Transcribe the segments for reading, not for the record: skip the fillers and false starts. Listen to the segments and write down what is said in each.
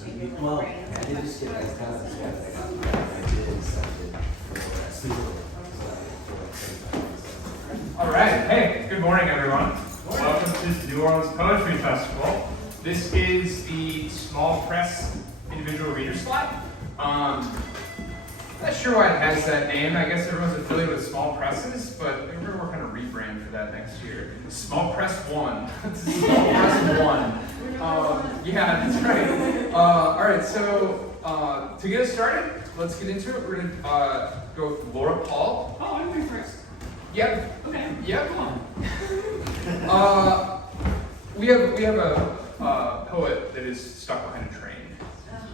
Well, I did just get that kind of I did accepted for All right, hey, good morning everyone. Welcome to the New Orleans Poetry Festival. This is the Small Press Individual Reader Slot. I'm not sure why it has that name. I guess everyone's affiliated with Small Presses, but we're working on a rebrand for that next year. Small Press 1. Small Press 1. Yeah, that's right. All right, so to get us started, let's get into it. We're going to go with Laura Paul. Oh, I'm going first. Yep. Okay. Yep. Come on. We have a poet that is stuck behind a train.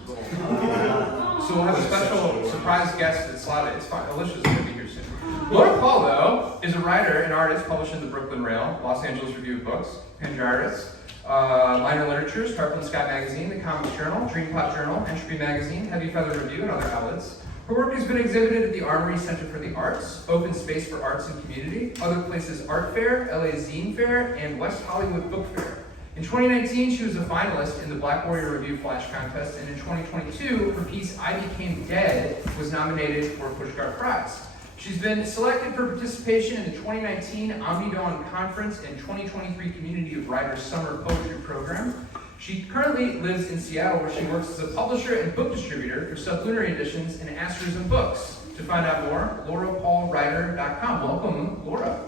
So we'll have a special surprise guest that's slotted. It's fine. Alicia's going to be here soon. Laura Paul, though, is a writer and artist published in the Brooklyn Rail, Los Angeles Review of Books, Panjaris, Minor Literatures, Tarpon Sky Magazine, The Comics Journal, Dreampot Journal, Entropy Magazine, Heavy Feather Review, and other outlets. Her work has been exhibited at the Armory Center for the Arts, Open Space for Arts and Community, Other Places Art Fair, LA Zine Fair, and West Hollywood Book Fair. In 2019, she was a finalist in the Black Warrior Review Flash Contest, and in 2022, her piece I Became Dead was nominated for a Pushcart Prize. She's been selected for participation in the 2019 Omnidawn Conference and 2023 Community of Writers Summer Poetry Program. She currently lives in Seattle, where she works as a publisher and book distributor for Sublunary Editions and Asterism Books. To find out more, laurapaulwriter.com. Welcome, Laura.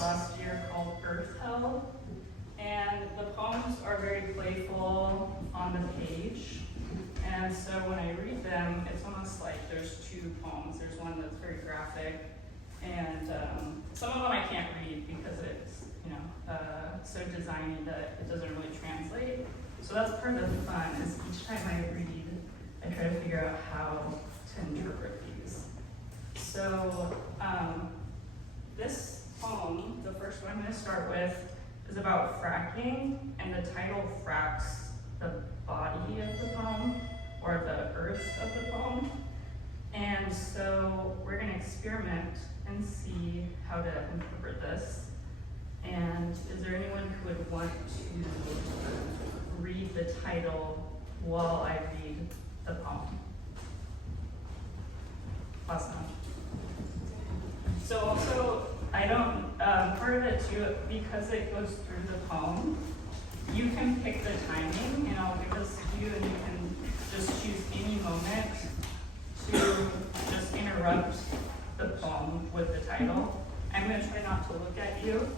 Last year called Earth Hell, and the poems are very playful on the page, and so when I read them, it's almost like there's two poems. There's one that's very graphic, and some of them I can't read because it's so designy that it doesn't really translate. So that's part of the fun, is each time I read, I try to figure out how to interpret these. So this poem, the first one I'm going to start with, is about fracking, and the title fracks the body of the poem, or the earth of the poem. And so we're going to experiment and see how to interpret this. And is there anyone who would want to read the title while I read the poem? Awesome. So also, I don't, part of it too, because it goes through the poem, you can pick the timing, and I'll give this to you, and you can just choose any moment to just interrupt the poem with the title. I'm going to try not to look at you.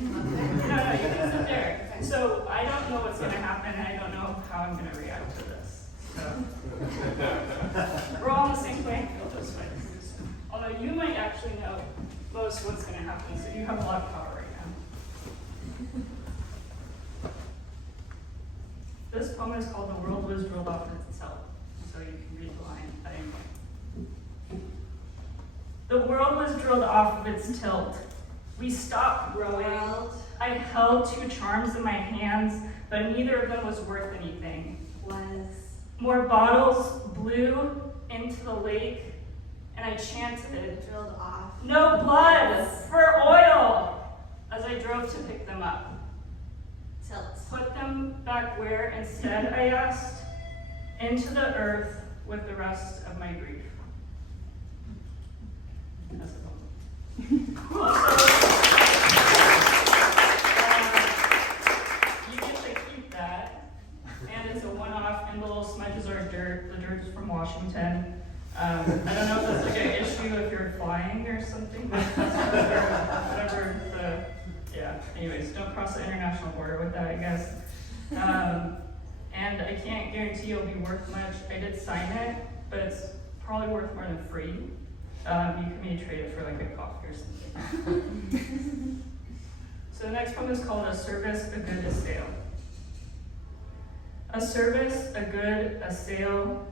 No, you can sit there. So I don't know what's going to happen, and I don't know how I'm going to react to this. So we're all on the same playing field this way. Although you might actually know most what's going to happen, so you have a lot of power right now. This poem is called The World Was Drilled Off Itself, so you can read the line at any point. The world was drilled off of its tilt. We stopped growing. I held two charms in my hands, but neither of them was worth anything. More bottles blew into the lake, and I chanted, drilled off. No blood for oil, as I drove to pick them up. Tilt. Put them back where instead, I asked, into the earth with the rest of my grief. That's also, you get to keep that, and it's a one-off, and the little smudges are dirt. The dirt is from Washington. I don't know if that's like an issue if you're flying or something, but whatever anyways, don't cross the international border with that, I guess. And I can't guarantee it'll be worth much. I did sign it, but it's probably worth more than free. You can maybe trade it for like a coffee or something. So the next poem is called A Service, a Good, a Sale. A service, a good, a sale,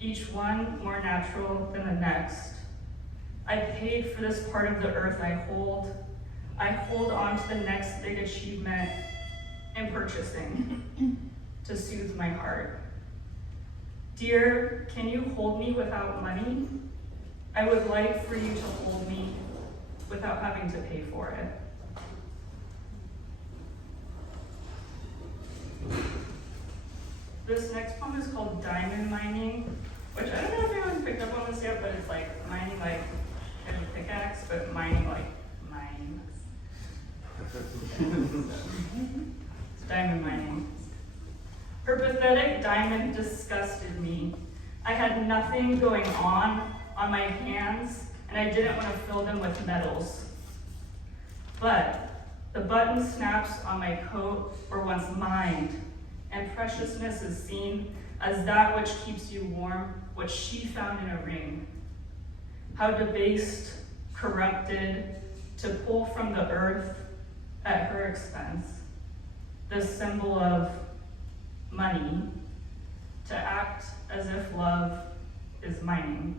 each one more natural than the next. I paid for this part of the earth I hold. I hold on to the next big achievement in purchasing to soothe my heart. Dear, can you hold me without money? I would like for you to hold me without having to pay for it. This next poem is called Diamond Mining, which I don't know if anyone picked up on this yet, but it's like mining like a pickaxe, but mining like mines. It's diamond mining. Her pathetic diamond disgusted me. I had nothing going on my hands, and I didn't want to fill them with metals. But the button snaps on my coat were once mined, and preciousness is seen as that which keeps you warm, which she found in a ring. How debased, corrupted, to pull from the earth at her expense, the symbol of money, to act as if love is mining.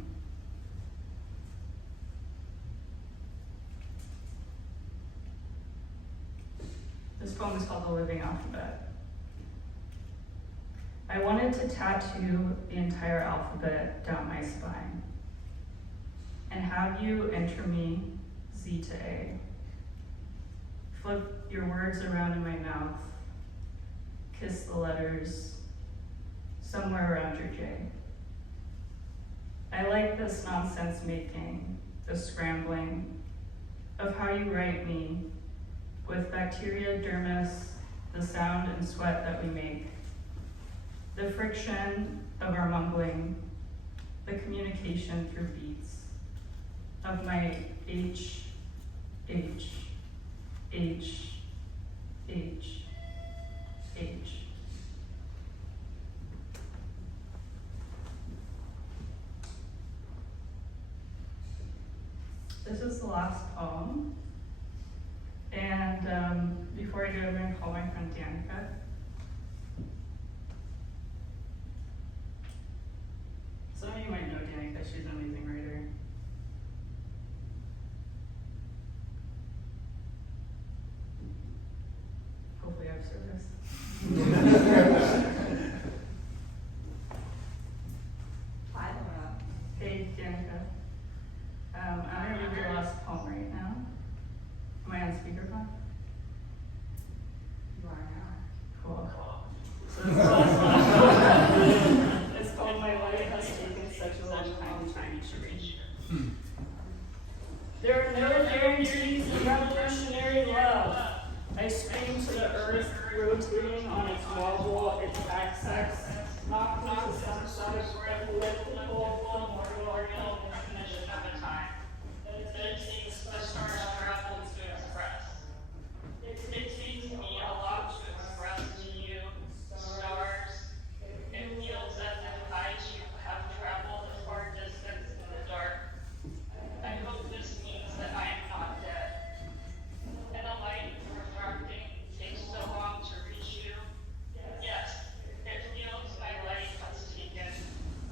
This poem is called The Living Alphabet. I wanted to tattoo the entire alphabet down my spine and have you enter me Z to A. Flip your words around in my mouth, kiss the letters somewhere around your J. I like this nonsense making, the scrambling of how you write me with bacteria dermis, the sound and sweat that we make, the friction of our mumbling, the communication through beats of my H, H, H, H, H. This is the last poem. And before I do, I'm going to call my friend Danica. Some of you might know Danica, she's an amazing writer. Hopefully I have service. Hi, Laura. Hey, Danica. I'm going to read your last poem right now. Am I on speakerphone? You are now. Cool. So this last one, it's called My Life Has Taken Such a Long Time to Reach You. There are no guarantees in revolutionary love. I scream to the earth, rotating on its wobble, its axis, knocked into some sort of elliptical memorial definition of a time. That takes the stars travel to express. It takes me a lot to express to you, stars. It feels as if I too have traveled a far distance in the dark. I hope this means that I am not dead. And the light refracting takes so long to reach you. Yes, it feels my life has taken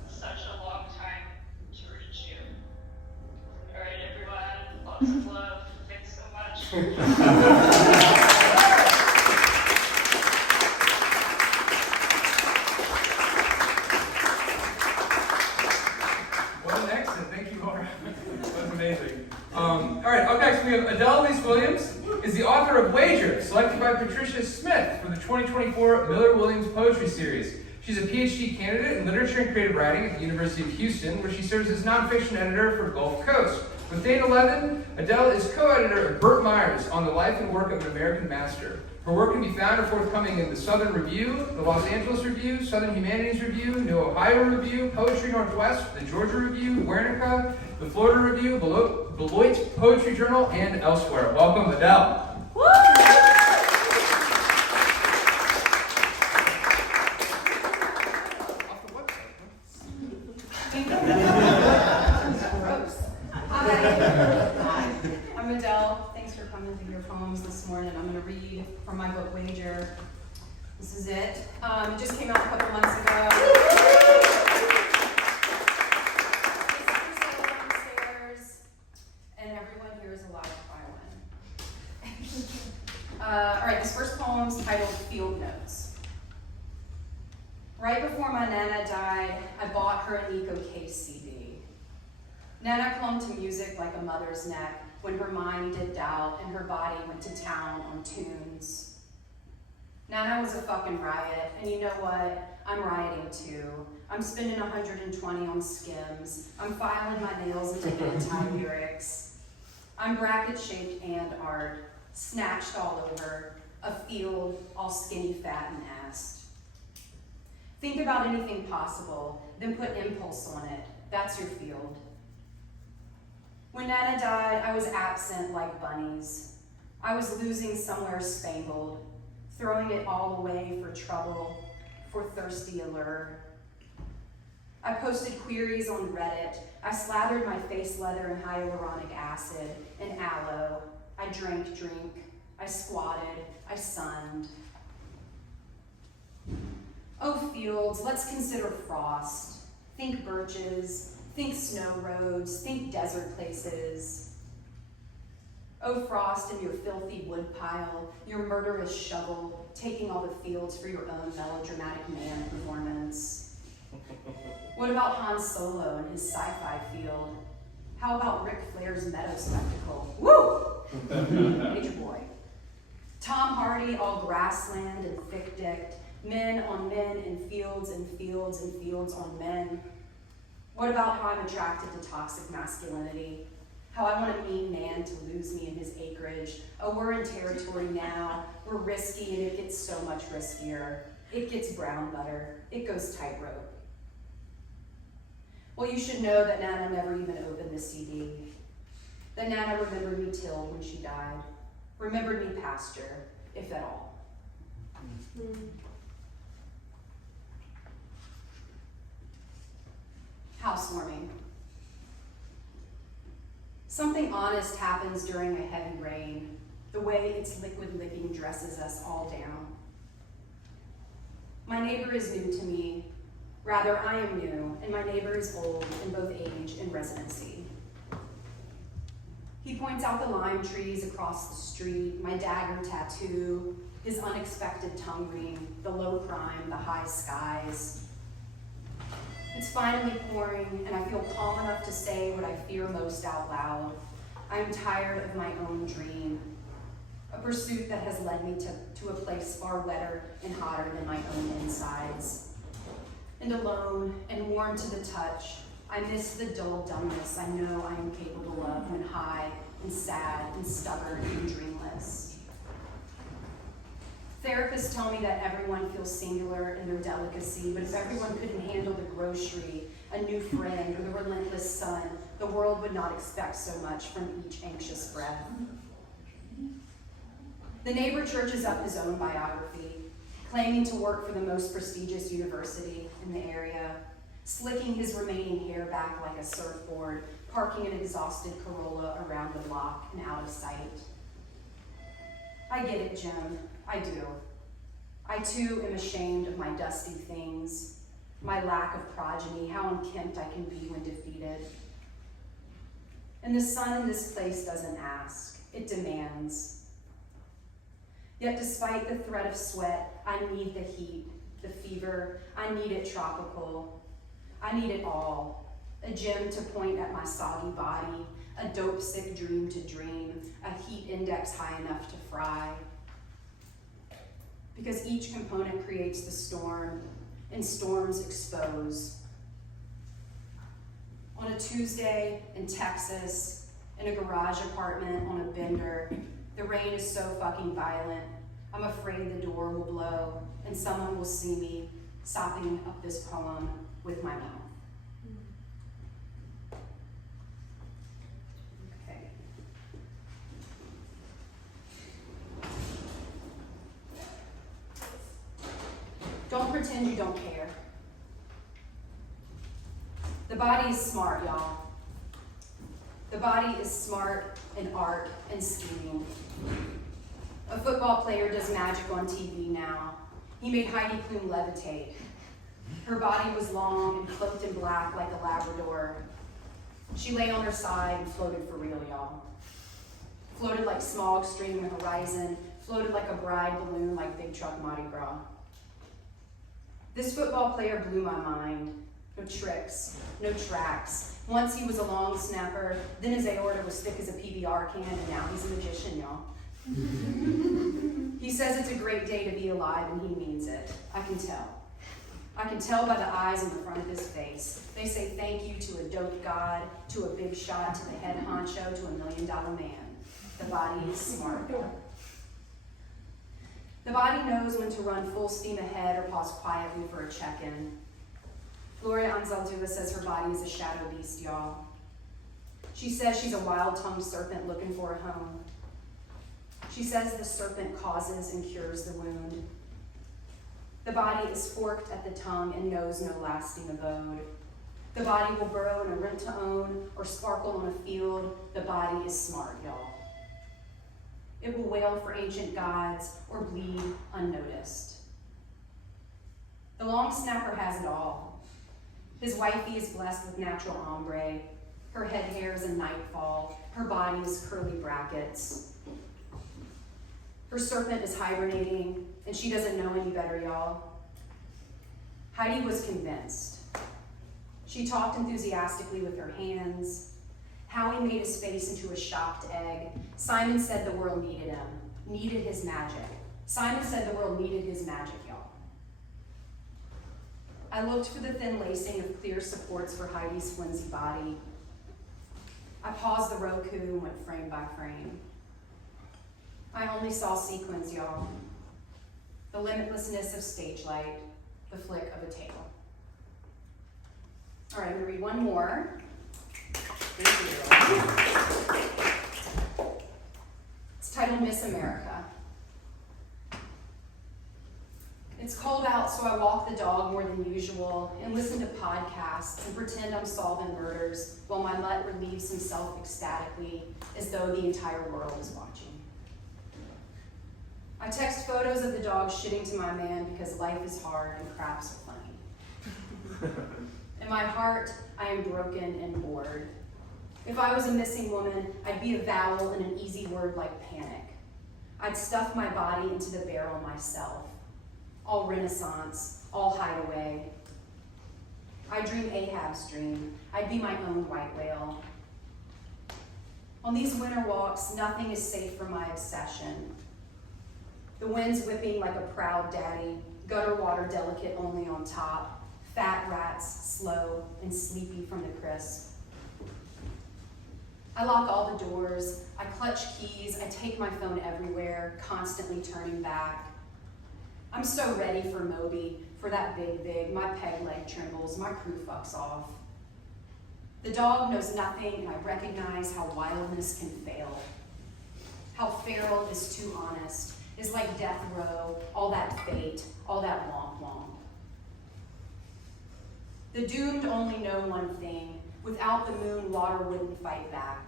such a long time to reach you. All right, everyone, lots of love. Thanks so much. What an exit. Thank you, Laura. That was amazing. All right, up next we have Adele Elise Williams, is the author of Wager, selected by Patricia Smith for the 2024 Miller Williams Poetry Series. She's a PhD candidate in literature and creative writing at the University of Houston, where she serves as nonfiction editor for Gulf Coast. With Dana Levin, Adele is co-editor of Burt Myers on the life and work of an American master. Her work can be found or forthcoming in the Southern Review, the Los Angeles Review, Southern Humanities Review, New Ohio Review, Poetry Northwest, the Georgia Review, Guernica, the Florida Review, Beloit Poetry Journal, and elsewhere. Welcome, Adele. Woo! Gross. Hi. I'm Adele. Thanks for coming to your poems this morning. I'm going to read from my book, Wager. This is it. It just came out a couple months ago. It's for sale downstairs, and everyone here is allowed to buy one. All right, this first poem's titled Field Notes. Right before my Nana died, I a case CD. Nana clung to music like a mother's neck when her mind dipped out and her body went to town on tunes. Nana was a fucking riot, and you know what? I'm rioting too. I'm spending 120 on Skims. I'm filing my nails into anti-lyrics. I'm bracket-shaped and art, snatched all over, a field all skinny, fat, and assed. Think about anything possible, then put impulse on it. That's your field. When Nana died, I was absent like bunnies. I was losing somewhere spangled, throwing it all away for trouble, for thirsty allure. I posted queries on Reddit. I slathered my face leather in hyaluronic acid and aloe. I drank. I squatted. I sunned. Oh, fields, let's consider frost. Think birches. Think snow roads. Think desert places. Oh, frost and your filthy woodpile, your murderous shovel, taking all the fields for your own melodramatic man performance. What about Han Solo and his sci-fi field? How about Ric Flair's meadow spectacle? Woo! Major boy. Tom Hardy, all grassland and thick-dicked, men on men in fields and fields and fields on men. What about how I'm attracted to toxic masculinity? How I want a mean man to lose me in his acreage. Oh, we're in territory now. We're risky, and it gets so much riskier. It gets brown butter. It goes tightrope. Well, you should know that Nana never even opened the CD. That Nana remembered me tilled when she died. Remembered me pasture, if at all. Housewarming. Something honest happens during a heavy rain, the way its liquid licking dresses us all down. My neighbor is new to me. Rather, I am new, and my neighbor is old in both age and residency. He points out the lime trees across the street, my dagger tattoo, his unexpected tongue ring, the low crime, the high skies. It's finally pouring, and I feel calm enough to say what I fear most out loud. I am tired of my own dream, a pursuit that has led me to a place far wetter and hotter than my own insides. And alone and warm to the touch, I miss the dull dumbness I know I am capable of when high and sad and stubborn and dreamless. Therapists tell me that everyone feels singular in their delicacy, but if everyone couldn't handle the grocery, a new friend, or the relentless sun, the world would not expect so much from each anxious breath. The neighbor churches up his own biography, claiming to work for the most prestigious university in the area, slicking his remaining hair back like a surfboard, parking an exhausted Corolla around the block and out of sight. I get it, Jim. I do. I too am ashamed of my dusty things, my lack of progeny, how unkempt I can be when defeated. And the sun in this place doesn't ask, it demands. Yet despite the threat of sweat, I need the heat, the fever, I need it tropical. I need it all. A gem to point at my soggy body, a dope sick dream to dream, a heat index high enough to fry. Because each component creates the storm, and storms expose. On a Tuesday in Texas, in a garage apartment on a bender, the rain is so fucking violent, I'm afraid the door will blow, and someone will see me sopping up this poem with my mouth. Okay. Don't pretend you don't care. The body is smart, y'all. The body is smart in art and scheming. A football player does magic on TV now. He made Heidi Klum levitate. Her body was long and cloaked in black like a Labrador. She lay on her side and floated for real, y'all. Floated like smog streaming the horizon, floated like a bride balloon like Big Truck Mardi Gras. This football player blew my mind, no tricks, no tracks. Once he was a long snapper, then his aorta was thick as a PBR can, and now he's a magician, y'all. He says it's a great day to be alive, and he means it. I can tell. I can tell by the eyes in the front of his face. They say thank you to a dope god, to a big shot, to the head honcho, to $1 million man. The body is smart. The body knows when to run full steam ahead or pause quietly for a check-in. Gloria Anzaldúa says her body is a shadow beast, y'all. She says she's a wild-tongued serpent looking for a home. She says the serpent causes and cures the wound. The body is forked at the tongue and knows no lasting abode. The body will burrow in a rent-to-own or sparkle on a field. The body is smart, y'all. It will wail for ancient gods or bleed unnoticed. The long snapper has it all. His wifey is blessed with natural ombre. Her head hair is a nightfall. Her body is curly brackets. Her serpent is hibernating, and she doesn't know any better, y'all. Heidi was convinced. She talked enthusiastically with her hands. Howie made his face into a shocked egg. Simon said the world needed him, needed his magic. Simon said the world needed his magic, y'all. I looked for the thin lacing of clear supports for Heidi's flimsy body. I paused the Roku and went frame by frame. I only saw sequins, y'all. The limitlessness of stage light, the flick of a tail. All right, I'm gonna read one more. Thank you. It's titled Miss America. It's cold out, so I walk the dog more than usual and listen to podcasts and pretend I'm solving murders while my mutt relieves himself ecstatically as though the entire world is watching. I text photos of the dog shitting to my man because life is hard and craps are funny. In my heart, I am broken and bored. If I was a missing woman, I'd be a vowel in an easy word like panic. I'd stuff my body into the barrel myself. All Renaissance, all hideaway. I dream Ahab's dream. I'd be my own white whale. On these winter walks, nothing is safe from my obsession. The wind's whipping like a proud daddy, gutter water delicate only on top, fat rats slow and sleepy from the crisp. I lock all the doors, I clutch keys, I take my phone everywhere, constantly turning back. I'm so ready for Moby, for that big, my peg leg trembles, my crew fucks off. The dog knows nothing, and I recognize how wildness can fail. How feral is too honest, is like death row, all that fate, all that womp. The doomed only know one thing, without the moon, water wouldn't fight back.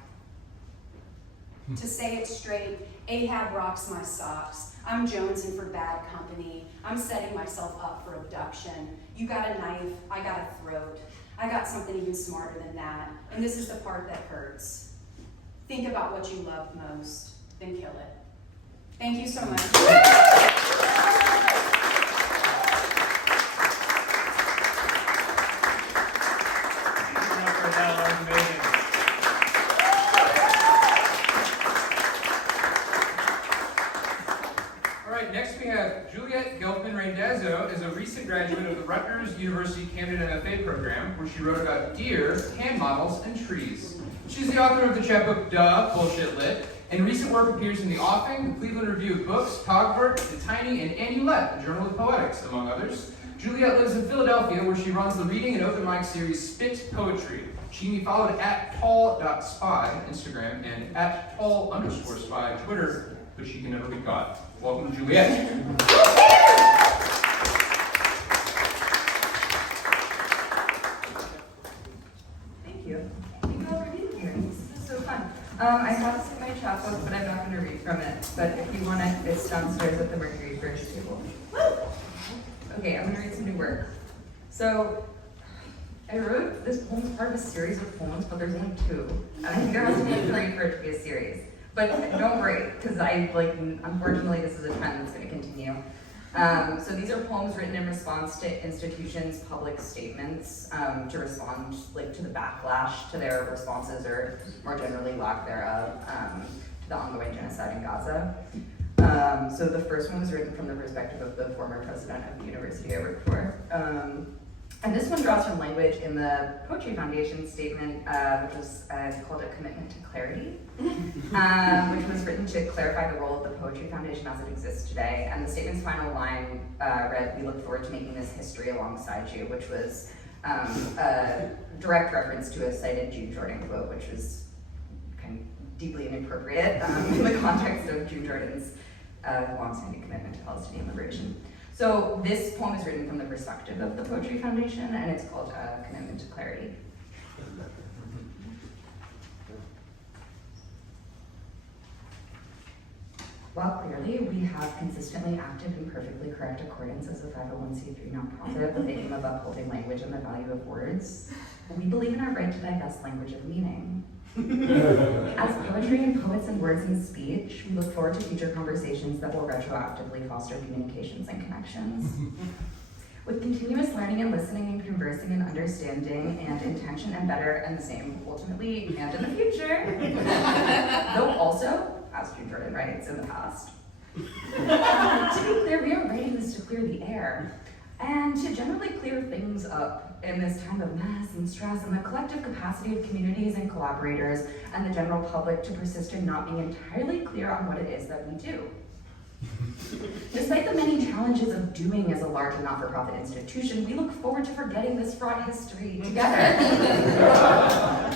To say it straight, Ahab rocks my socks. I'm jonesing for bad company. I'm setting myself up for abduction. You got a knife, I got a throat. I got something even smarter than that, and this is the part that hurts. Think about what you love most, then kill it. Thank you so much. Next we have Juliet Gelfman-Randazzo is a recent graduate of the Rutgers University Camden MFA program, where she wrote about deer, hand models, and trees. She's the author of the chapbook Duh, Bullshit Lit, and recent work appears in The Offing, the Cleveland Review of Books, Togvert, The Tiny, and Annulette, a journal of poetics, among others. Juliet lives in Philadelphia, where she runs the reading and open mic series Spit Poetry. She can be followed at tall.spy on Instagram and at tall_spy on Twitter, but she can never be caught. Welcome, Juliet. Thank you. Thank you all for being here. This is so fun. I have this in my chapbook, but I'm not going to read from it. But if you want it, it's downstairs at the Mercury Bridge table. Okay, I'm going to read some new work. So, I wrote this poem as part of a series of poems, but there's only 2. And I think there has to be 3 for it to be a series. But don't worry, because unfortunately this is a trend that's going to continue. So these are poems written in response to institutions' public statements to respond to the backlash to their responses or more generally lack thereof to the ongoing genocide in Gaza. So the first one was written from the perspective of the former president of the university I worked for. And this one draws from language in the Poetry Foundation statement, which was called A Commitment to Clarity, which was written to clarify the role of the Poetry Foundation as it exists today. And the statement's final line read, "We look forward to making this history alongside you," which was a direct reference to a cited June Jordan quote, which was kind of deeply inappropriate in the context of June Jordan's longstanding commitment to Palestinian liberation. So this poem is written from the perspective of the Poetry Foundation, and it's called A Commitment to Clarity. While clearly we have consistently acted in perfectly correct accordance as a 501c3 nonprofit with the aim of upholding language and the value of words, we believe in our right to divest language of meaning. As poetry and poets and words and speech, we look forward to future conversations that will retroactively foster communications and connections. With continuous learning and listening and conversing and understanding and intention and better and the same ultimately and in the future, though also, as June Jordan writes, in the past. To be clear, we are writing this to clear the air and to generally clear things up in this time of mess and stress and the collective capacity of communities and collaborators and the general public to persist in not being entirely clear on what it is that we do. Despite the many challenges of doing as a large and not-for-profit institution, we look forward to forgetting this fraught history together.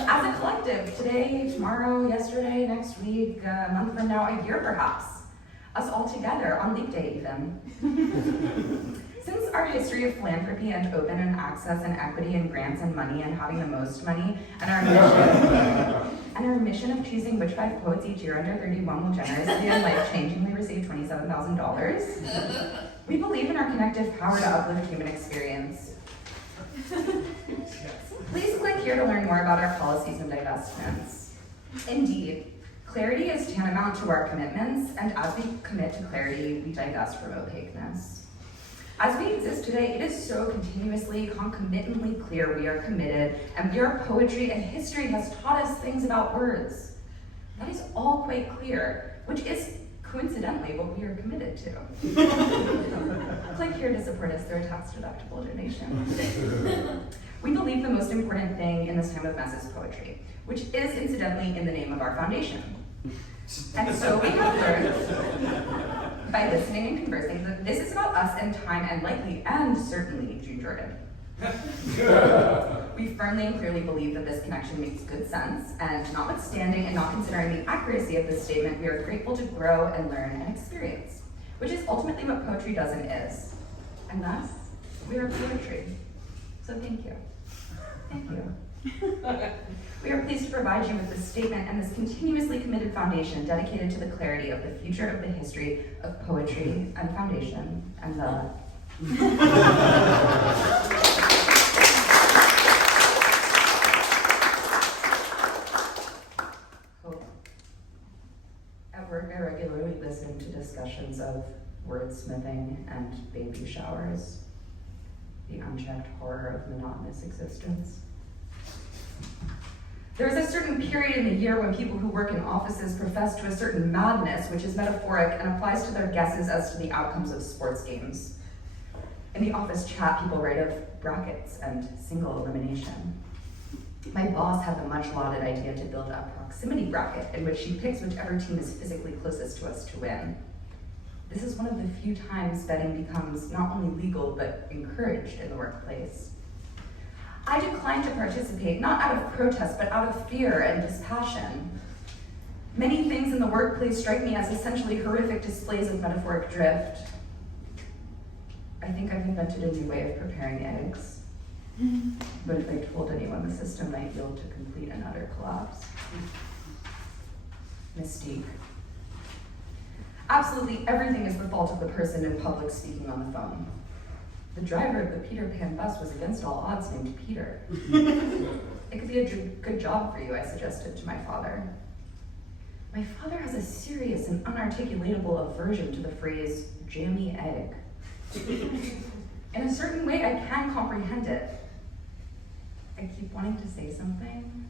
As a collective, today, tomorrow, yesterday, next week, a month from now, a year perhaps. Us all together, on Leap Day even. Since our history of philanthropy and open and access and equity and grants and money and having the most money and our mission of choosing which 5 poets each year under 31 will generously and life-changingly receive $27,000, we believe in our connective power to uplift human experience. Please click here to learn more about our policies and divestments. Indeed, clarity is tantamount to our commitments, and as we commit to clarity, we divest from opaqueness. As we exist today, it is so continuously, concomitantly clear we are committed, and our poetry and history has taught us things about words. That is all quite clear, which is coincidentally what we are committed to. Click here to support us through a tax-deductible donation. We believe the most important thing in this time of mess is poetry, which is incidentally in the name of our foundation. And so we have learned, by listening and conversing, that this is about us and time and likely and certainly June Jordan. We firmly and clearly believe that this connection makes good sense, and notwithstanding and not considering the accuracy of this statement, we are grateful to grow and learn and experience, which is ultimately what poetry does and is. And thus, we are poetry. So thank you. Thank you. We are pleased to provide you with this statement and this continuously committed foundation dedicated to the clarity of the future of the history of poetry and foundation and the... Hope. At work, I regularly listen to discussions of wordsmithing and baby showers, the unchecked horror of monotonous existence. There is a certain period in the year when people who work in offices profess to a certain madness, which is metaphoric and applies to their guesses as to the outcomes of sports games. In the office chat, people write of brackets and single elimination. My boss had the much lauded idea to build a proximity bracket in which she picks whichever team is physically closest to us to win. This is one of the few times betting becomes not only legal, but encouraged in the workplace. I declined to participate, not out of protest, but out of fear and dispassion. Many things in the workplace strike me as essentially horrific displays of metaphoric drift. I think I've invented a new way of preparing eggs. But if I told anyone, the system might yield to complete and utter collapse. Mystique. Absolutely everything is the fault of the person in public speaking on the phone. The driver of the Peter Pan bus was against all odds named Peter. It could be a good job for you, I suggested to my father. My father has a serious and unarticulatable aversion to the phrase jammy egg. In a certain way, I can comprehend it. I keep wanting to say something.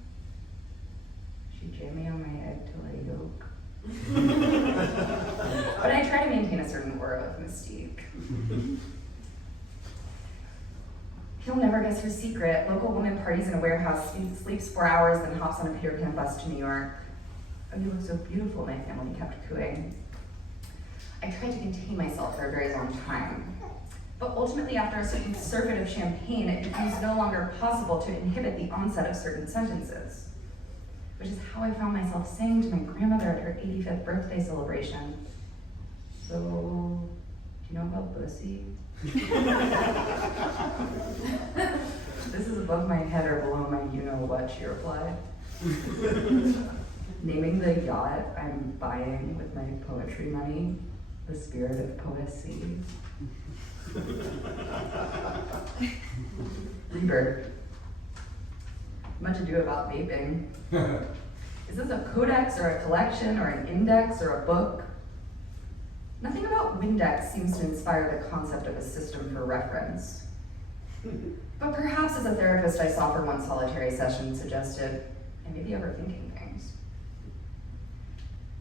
She jammed me on my egg till I yolk. But I try to maintain a certain aura of mystique. He'll never guess her secret. Local woman parties in a warehouse, sleeps 4 hours, then hops on a Peter Pan bus to New York. Oh, you look so beautiful, my family kept cooing. I tried to contain myself for a very long time. But ultimately, after a certain surfeit of champagne, it becomes no longer possible to inhibit the onset of certain sentences. Which is how I found myself saying to my grandmother at her 85th birthday celebration, "So, do you know about Bussy?" This is above my head or below my you-know-what, she replied. Naming the yacht I'm buying with my poetry money, the spirit of poesy. Rebirth. Much ado about vaping. Is this a codex or a collection or an index or a book? Nothing about Windex seems to inspire the concept of a system for reference. But perhaps as a therapist I saw for one solitary session suggested, I may be overthinking things.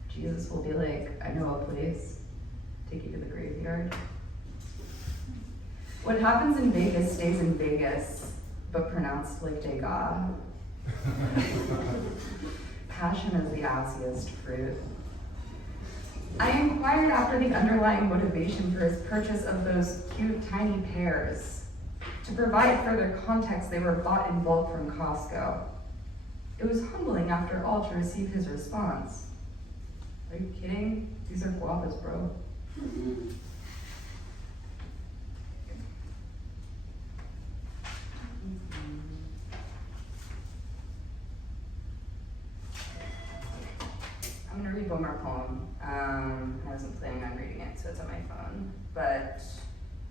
Jesus will be like, I know a place, take you to the graveyard. What happens in Vegas stays in Vegas, but pronounced like Degas. Passion is the assiest fruit. I inquired after the underlying motivation for his purchase of those cute tiny pears. To provide further context, they were bought in bulk from Costco. It was humbling, after all, to receive his response. Are you kidding? These are guavas, bro. I'm gonna read one more poem. I wasn't planning on reading it, so it's on my phone. But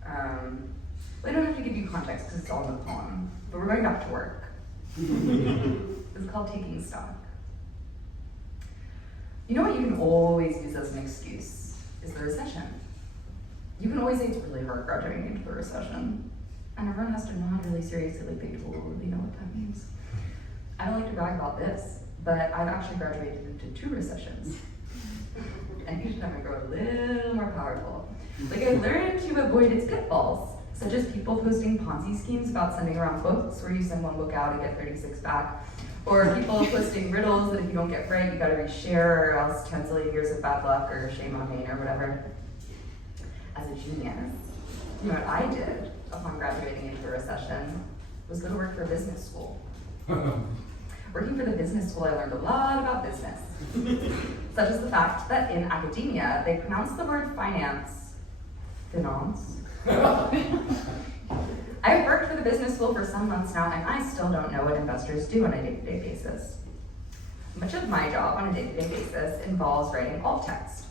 I don't have to give you context because it's all in the poem. But we're going back to work. It's called Taking Stock. You know what you can always use as an excuse is the recession. You can always say it's really hard graduating into the recession. And everyone has to nod really seriously like they totally know what that means. I don't like to brag about this, but I've actually graduated into 2 recessions. And each time I grow a little more powerful. Like I learned to avoid its pitfalls, such as people posting Ponzi schemes about sending around books where you send 1 book out and get 36 back. Or people posting riddles that if you don't get right, you gotta reshare or else 10 zillion years of bad luck or shame on me or whatever. As a genius, you know what I did upon graduating into a recession was go to work for a business school. Working for the business school, I learned a lot about business, such as the fact that in academia, they pronounce the word finance, finance. I've worked for the business school for some months now, and I still don't know what investors do on a day-to-day basis. Much of my job on a day-to-day basis involves writing alt text.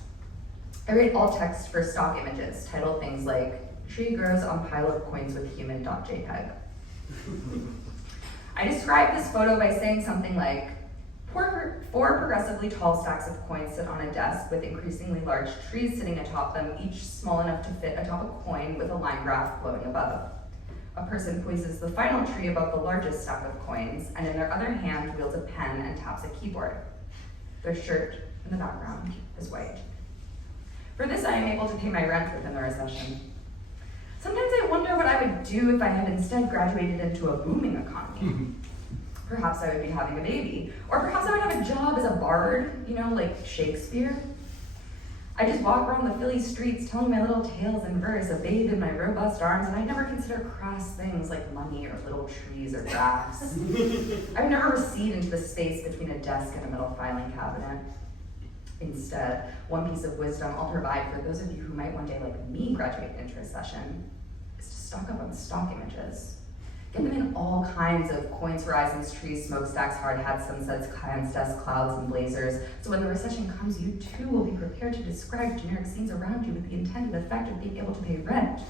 I write alt text for stock images, titled things like, tree grows on pile of coins with human.jpg. I describe this photo by saying something like, 4 progressively tall stacks of coins sit on a desk with increasingly large trees sitting atop them, each small enough to fit atop a coin with a line graph glowing above. A person poises the final tree above the largest stack of coins, and in their other hand wields a pen and taps a keyboard. Their shirt in the background is white. For this, I am able to pay my rent within the recession. Sometimes I wonder what I would do if I had instead graduated into a booming economy. Perhaps I would be having a baby, or perhaps I would have a job as a bard, you know, like Shakespeare. I just walk around the Philly streets telling my little tales in verse, a babe in my robust arms, and I never consider crass things like money or little trees or grass. I would never recede into the space between a desk and a metal filing cabinet. Instead, one piece of wisdom I'll provide for those of you who might one day, like me, graduate into a session is to stock up on stock images. Get them in all kinds of coins, horizons, trees, smokestacks, hard hats, sunsets, clients, desks, clouds, and blazers. So when the recession comes, you too will be prepared to describe generic scenes around you with the intended effect of being able to pay rent.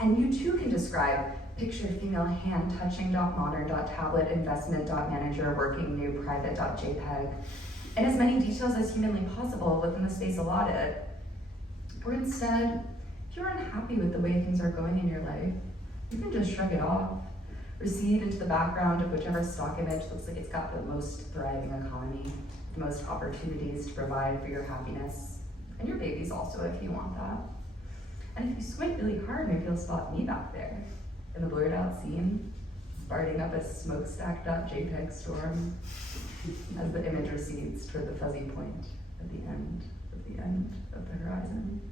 And you too can describe picture female hand touching .modern .tablet investment .manager working new private .jpg in as many details as humanly possible within the space allotted. Or instead, If you're unhappy with the way things are going in your life, you can just shrug it off, recede into the background of whichever stock image looks like it's got the most thriving economy, the most opportunities to provide for your happiness, and your babies also if you want that. And if you squint really hard, maybe you'll spot me back there in the blurred out scene, farting up a smokestack.jpg storm as the image recedes toward the fuzzy point at the end of the horizon.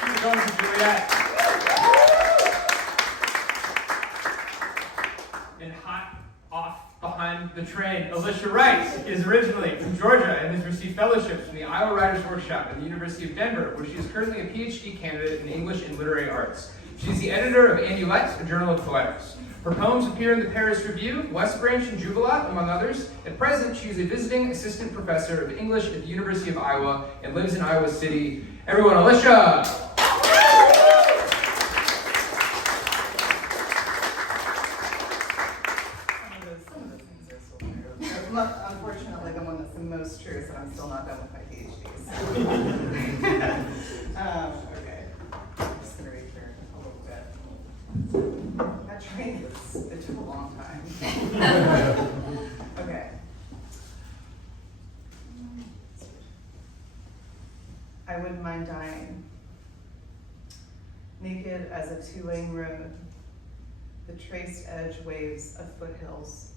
Keep going for Juliet. And hot off behind the train, Alicia Wright is originally from Georgia and has received fellowships from the Iowa Writers Workshop at the University of Denver, where she is currently a PhD candidate in English and Literary Arts. She is the editor of Amulet, a journal of poetics. Her poems appear in the Paris Review, West Branch, and Jubilat, among others. At present, she is a visiting assistant professor of English at the University of Iowa and lives in Iowa City. Everyone, Alicia! Some of those things are still true. Unfortunately, the one that's the most true is that I'm still not done with my PhD. Okay, I'm just gonna read here a little bit. That train it took a long time. Okay. I wouldn't mind dying, naked as a two-lane road. The traced edge waves of foothills.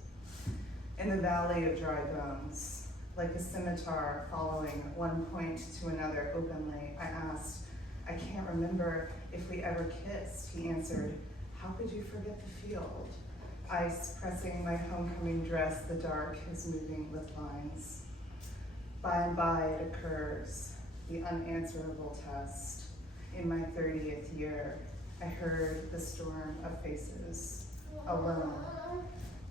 In the valley of dry bones, like a scimitar following one point to another openly, I asked, I can't remember if we ever kissed. He answered, how could you forget the field? Ice pressing my homecoming dress, the dark is moving with lines. By and by it occurs, the unanswerable test. In my 30th year, I heard the storm of faces, alone,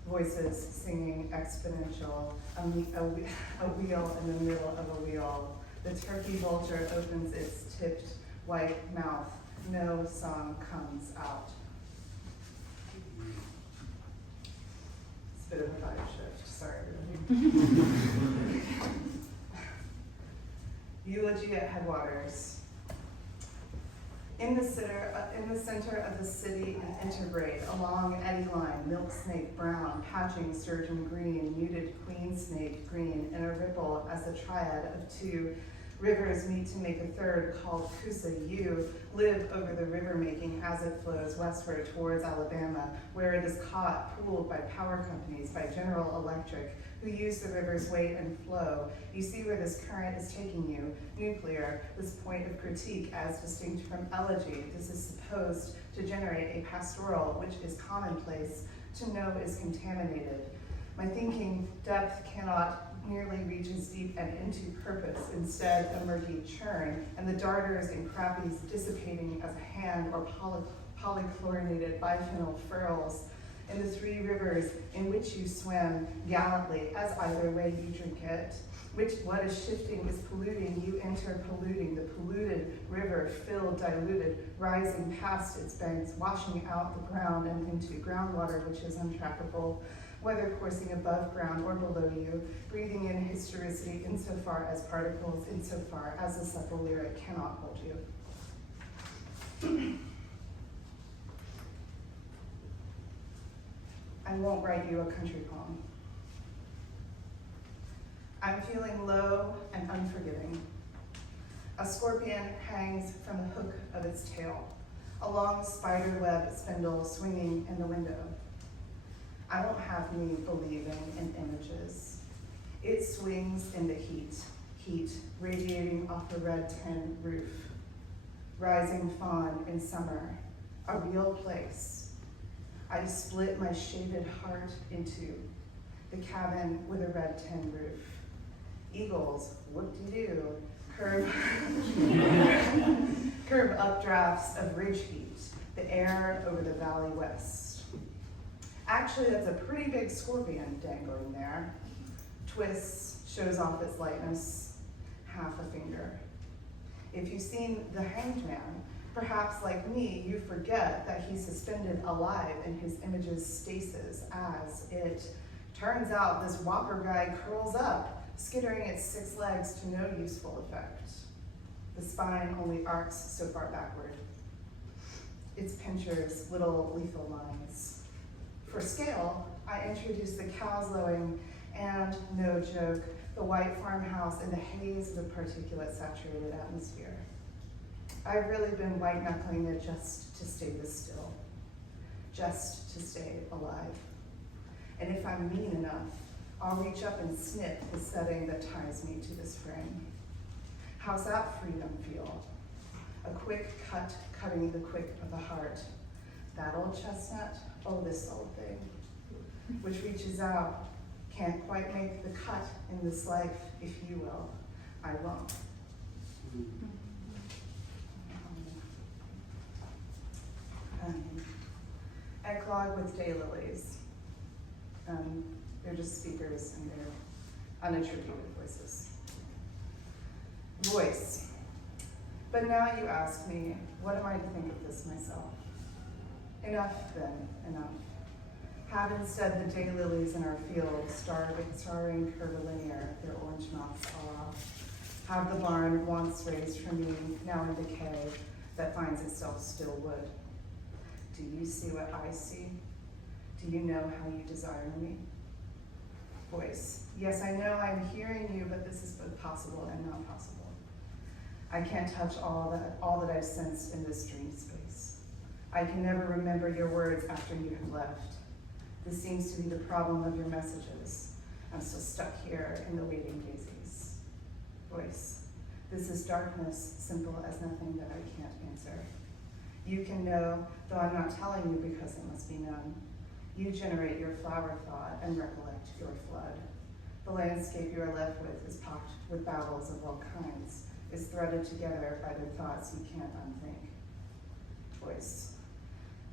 voices singing exponential, a wheel in the middle of a wheel. The turkey vulture opens its tipped white mouth. No song comes out. It's a bit of a vibe shift, sorry everybody. Eulogy at Headwaters. In the center of the city, an interbraid, a long eddy line, milk snake brown, patching sturgeon green, muted queen snake green, in a ripple as the triad of two rivers meet to make a third called Coosa. You live over the river making as it flows westward towards Alabama, where it is caught, pooled by power companies, by General Electric, who use the river's weight and flow. You see where this current is taking you. Nuclear, this point of critique as distinct from elegy. This is supposed to generate a pastoral which is commonplace. To know is contaminated. My thinking depth cannot nearly reach as deep and into purpose, instead a murky churn, and the darters and crappies dissipating as a hand or polychlorinated biphenyl furls in the three rivers in which you swim gallantly, as either way you drink it. What is shifting is polluting, you enter polluting, the polluted river filled, diluted, rising past its banks, washing out the ground and into groundwater which is untrackable, whether coursing above ground or below you, breathing in historicity insofar as particles, insofar as the supple lyric cannot hold you. I won't write you a country poem. I'm feeling low and unforgiving. A scorpion hangs from the hook of its tail, a long spider web spindle swinging in the window. I won't have me believing in images. It swings in the heat radiating off the red tin roof. Rising fawn in summer, a real place. I split my shaded heart into the cabin with a red tin roof. Eagles, whoop-de-doo, curve updrafts of ridge heat, the air over the valley west. Actually, that's a pretty big scorpion dangling there. Twists, shows off its lightness, half a finger. If you've seen The Hanged Man, perhaps like me, you forget that he's suspended alive in his image's stasis as it Turns out this whopper guy curls up, skittering its 6 legs to no useful effect. The spine only arcs so far backward. Its pinchers little lethal lines. For scale, I introduce the cows lowing and, no joke, the white farmhouse in the haze of the particulate-saturated atmosphere. I've really been white-knuckling it just to stay this still, just to stay alive. And if I'm mean enough, I'll reach up and snip the setting that ties me to this frame. How's that freedom feel? A quick cut cutting the quick of the heart. That old chestnut, oh this old thing, which reaches out, can't quite make the cut in this life, if you will. I won't. Eclogue with daylilies. They're just speakers and they're unattributed voices. Voice. But now you ask me, what am I to think of this myself? Enough then, enough. Have instead the daylilies in our field, starring curvilinear, their orange mouths off. Have the barn once raised for me, now in decay, that finds itself still wood. Do you see what I see? Do you know how you desire me? Voice. Yes, I know I'm hearing you, but this is both possible and not possible. I can't touch all that I've sensed in this dream space. I can never remember your words after you have left. This seems to be the problem of your messages. I'm still stuck here in the waiting daisies. Voice. This is darkness, simple as nothing that I can't answer. You can know, though I'm not telling you because it must be known. You generate your flower thought and recollect your flood. The landscape you are left with is pocked with babbles of all kinds, is threaded together by the thoughts you can't unthink. Voice.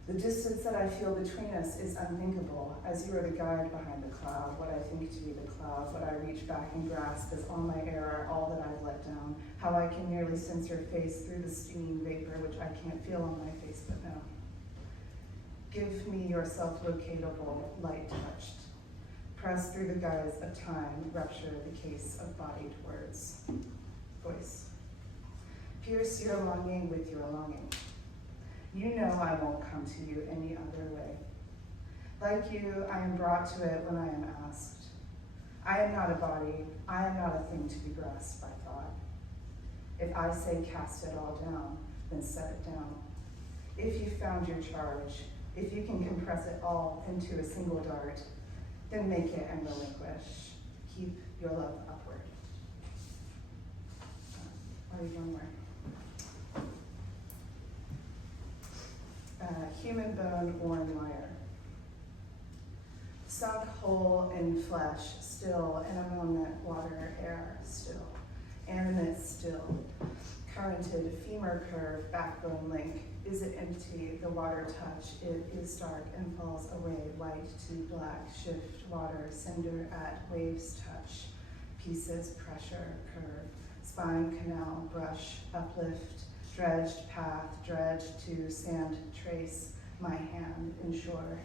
The distance that I feel between us is unthinkable, as you are the guide behind the cloud, what I think to be the cloud, what I reach back and grasp as all my error, all that I've let down, how I can nearly sense your face through the steaming vapor, which I can't feel on my face but know. Give me your self-locatable, light-touched. Press through the guise of time, rupture the case of bodied words. Voice. Pierce your longing with your longing. You know I won't come to you any other way. Like you, I am brought to it when I am asked. I am not a body, I am not a thing to be grasped by thought. If I say cast it all down, then set it down. If you found your charge, if you can compress it all into a single dart, then make it and relinquish. Keep your love upward. Are we going where? Human bone worn wire. Sunk whole in flesh, still in a moment, water, air, still. Animate, still. Currented, femur curve, backbone link. Is it empty? The water touch. It is dark and falls away, white to black. Shift, water, cinder at waves touch. Pieces, pressure, curve. Spine, canal, brush, uplift. Dredged path, dredge to sand trace, my hand in shore.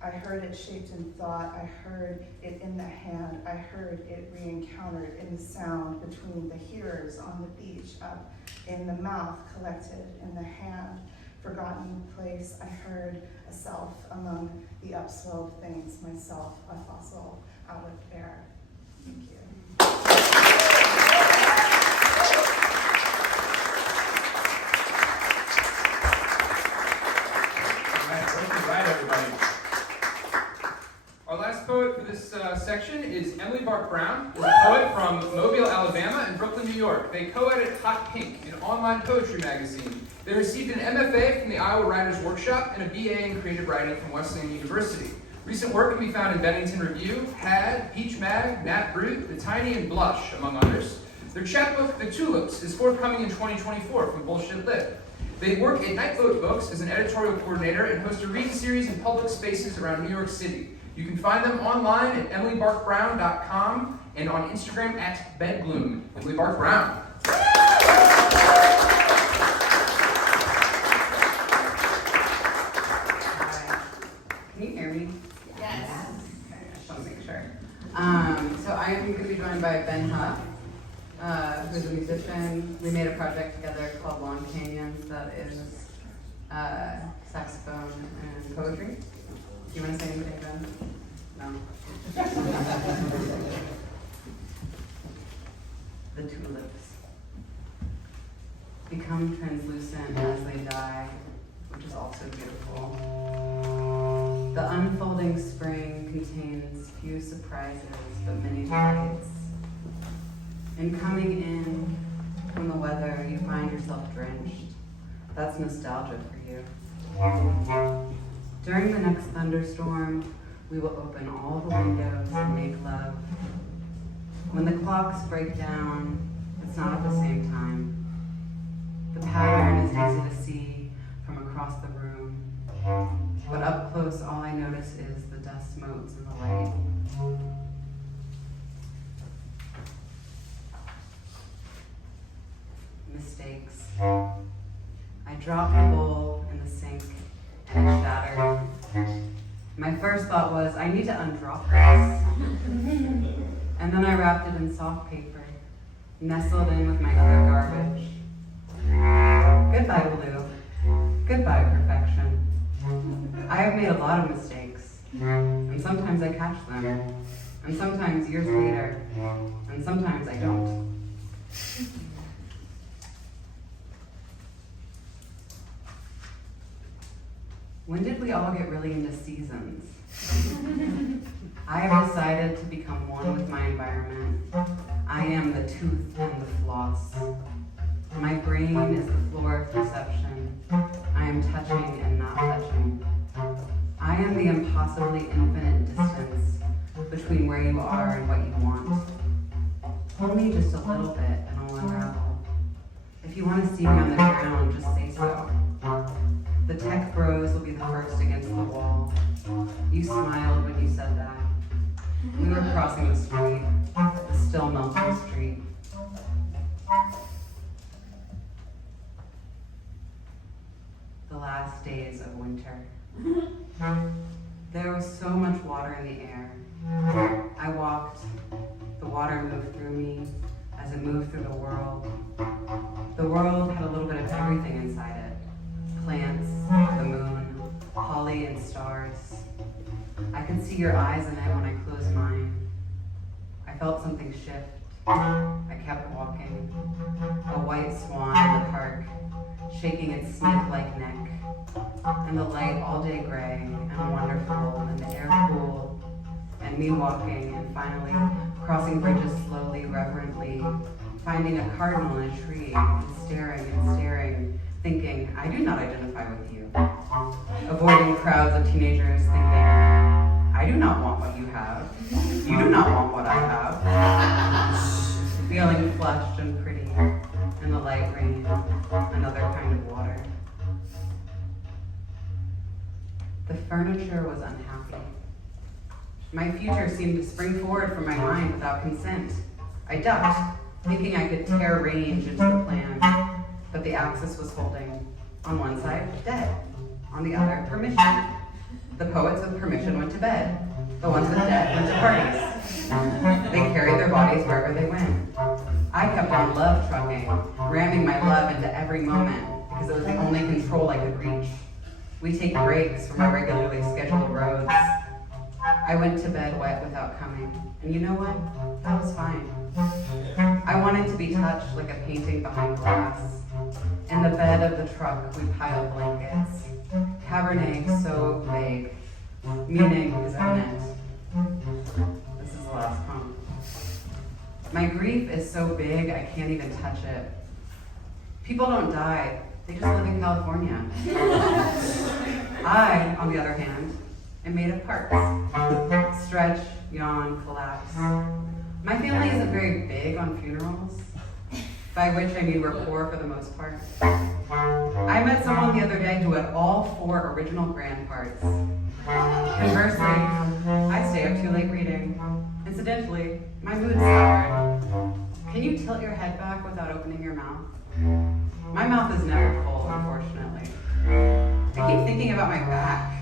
I heard it shaped in thought, I heard it in the hand, I heard it re-encountered in the sound between the hearers on the beach, up in the mouth, collected in the hand, forgotten place. I heard a self among the upswelled things, myself, a fossil out of air. Thank you. Everybody. Our last poet for this section is Emily Bark Brown, who's a poet from Mobile, Alabama and Brooklyn, New York. They co-edit Hot Pink, an online poetry magazine. They received an MFA from the Iowa Writers Workshop and a BA in creative writing from Wesleyan University. Recent work can be found in Bennington Review, Had, Peach Mag, Nat Brut, The Tiny, and Blush, among others. Their chapbook, The Tulips, is forthcoming in 2024 from Bullshit Lit. They work at Nightboat Books as an editorial coordinator and host a reading series in public spaces around New York City. You can find them online at emilybarkbrown.com and on Instagram at bedbloom. Emily Bark Brown. Can you hear me? Yes. called Lawn Canyons that is saxophone and poetry. Do you want to say anything, Ben? No. The tulips become translucent as they die, which is also beautiful. The unfolding spring contains few surprises, but many delights. In coming in from the weather, you find yourself drenched. That's nostalgia for you. During the next thunderstorm, we will open all the windows and make love. When the clocks break down, it's not at the same time. The pattern is easy to see from across the room, but up close, all I notice is the dust motes in the light. Mistakes. I dropped the bowl in the sink and it shattered. My first thought was, I need to undrop this. And then I wrapped it in soft paper, nestled in with my other garbage. Goodbye, blue. Goodbye, perfection. I have made a lot of mistakes, and sometimes I catch them, and sometimes years later, and sometimes I don't. When did we all get really into seasons? I have decided to become one with my environment. I am the tooth and the floss. My brain is the floor of perception. I am touching and not touching. I am the impossibly infinite distance between where you are and what you want. Pull me just a little bit and I'll unravel. If you want to see me on the ground, just say so. The tech bros will be the first against the wall. You smiled when you said that. We were crossing the street, the still melting street. The last days of winter. There was so much water in the air. I walked, the water moved through me as it moved through the world. The world had a little bit of everything inside it. Plants, the moon, holly and stars. I could see your eyes in it when I closed mine. I felt something shift. I kept walking. A white swan in the park, shaking its snake-like neck. And the light all day gray and wonderful, and the air cool. And me walking and finally crossing bridges slowly, reverently, finding a cardinal in a tree and staring, thinking, I do not identify with you. Avoiding crowds of teenagers thinking, I do not want what you have. You do not want what I have. Feeling flushed and pretty in the light rain, another kind of water. The furniture was unhappy. My future seemed to spring forward from my mind without consent. I ducked, thinking I could tear range into the plan, but the axis was holding. On one side, dead. On the other, permission. The poets with permission went to bed. The ones with debt went to parties. They carried their bodies wherever they went. I kept on love trucking, ramming my love into every moment because it was the only control I could reach. We take breaks from our regularly scheduled roads. I went to bed wet without coming, and you know what? That was fine. I wanted to be touched like a painting behind glass. In the bed of the truck, we piled blankets. Cabernet so vague. Meaning is evident. This is the last poem. My grief is so big, I can't even touch it. People don't die, they just live in California. I, on the other hand, am made of parts. Stretch, yawn, collapse. My family isn't very big on funerals, by which I mean we're poor for the most part. I met someone the other day who had all 4 original grand parts. Conversely, I stay up too late reading. Incidentally, my mood's soured. Can you tilt your head back without opening your mouth? My mouth is never full, unfortunately. I keep thinking about my back.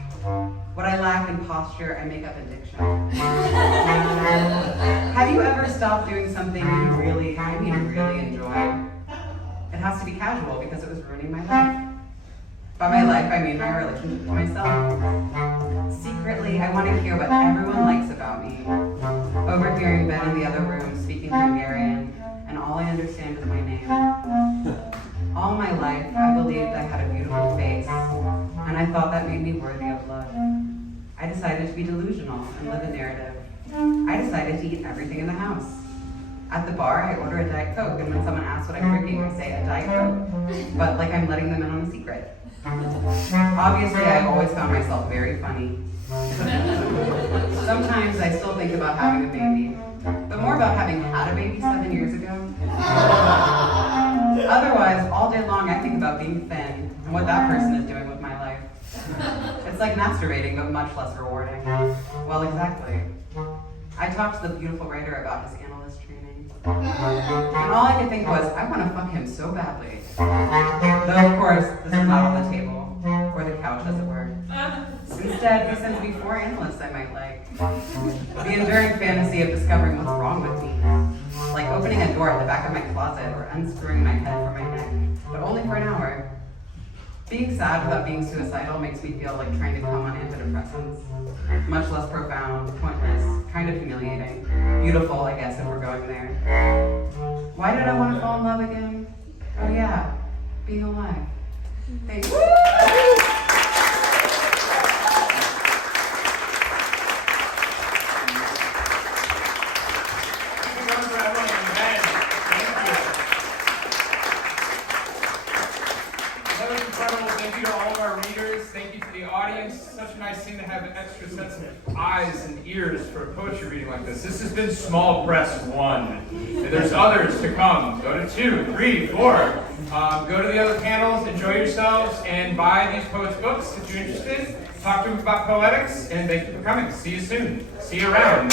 What I lack in posture, I make up in diction. Have you ever stopped doing something you really enjoy? It has to be casual because it was ruining my life. By my life, I mean my relationship to myself. Secretly, I want to hear what everyone likes about me. Overhearing Ben in the other room speaking Hungarian, and all I understand is my name. All my life, I believed I had a beautiful face, and I thought that made me worthy of love. I decided to be delusional and live a narrative. I decided to eat everything in the house. At the bar, I order a Diet Coke, and when someone asks what I'm drinking, I say a Diet Coke, but like I'm letting them in on a secret. Obviously, I've always found myself very funny. Sometimes I still think about having a baby, but more about having had a baby 7 years ago. Otherwise, all day long, I think about being thin and what that person is doing with my life. It's like masturbating, but much less rewarding. Well, exactly. I talked to the beautiful writer about his analyst training, and all I could think was, I want to fuck him so badly. Though, of course, this is not on the table, or the couch, as it were. Instead, he sends me 4 analysts I might like. The enduring fantasy of discovering what's wrong with me. Like opening a door at the back of my closet or unscrewing my head from my neck, but only for an hour. Being sad without being suicidal makes me feel like trying to come on antidepressants. Much less profound, pointless, kind of humiliating. Beautiful, I guess, if we're going there. Why did I want to fall in love again? Oh yeah, being alive. Thanks. Thank you to all of our readers. Thank you to the audience. Such a nice thing to have extra sets of eyes and ears for a poetry reading like this. This has been Small Press 1. And there's others to come. Go to 2, 3, 4. Go to the other panels, enjoy yourselves, and buy these poets' books if you're interested. Talk to them about poetics, and thank you for coming. See you soon. See you around.